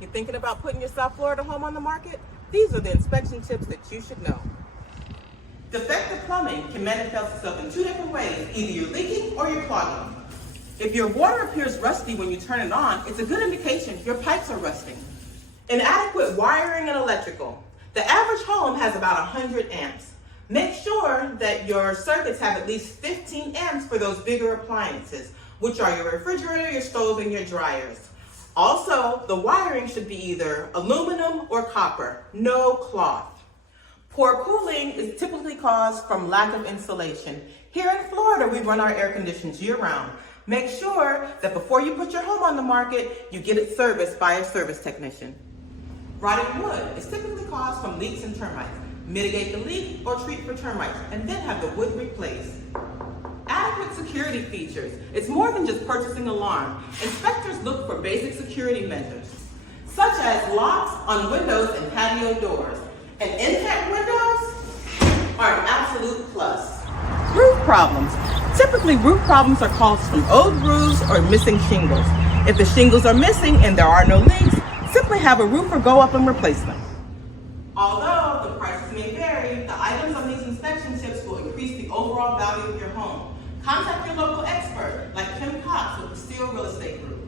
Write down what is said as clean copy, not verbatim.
You thinking about putting your South Florida home on the market? These are the inspection tips that you should know. Defective plumbing can manifest itself in two different ways. Either you're leaking or you're clogging. If your water appears rusty when you turn it on, it's a good indication your pipes are rusting. Inadequate wiring and electrical. The average home has about 100 amps. Make sure that your circuits have at least 15 amps for those bigger appliances, which are your refrigerator, your stove, and your dryers. Also, the wiring should be either aluminum or copper, no cloth. Poor cooling is typically caused from lack of insulation. Here in Florida, we run our air conditions year-round. Make sure that before you put your home on the market, you get it serviced by a service technician. Rotting wood is typically caused from leaks and termites. Mitigate the leak or treat for termites, and then have the wood replaced. Adequate security features. It's more than just purchasing an alarm. Inspectors look for basic security measures, such as locks on windows and patio doors. And impact windows are an absolute plus. Roof problems. Typically, roof problems are caused from old roofs or missing shingles. If the shingles are missing and there are no leaks, simply have a roofer go up and replace them. Although the prices may vary, the items on these inspection tips will increase the overall value of your home. Contact your local expert, like Kim Cox with the Steel Real Estate Group.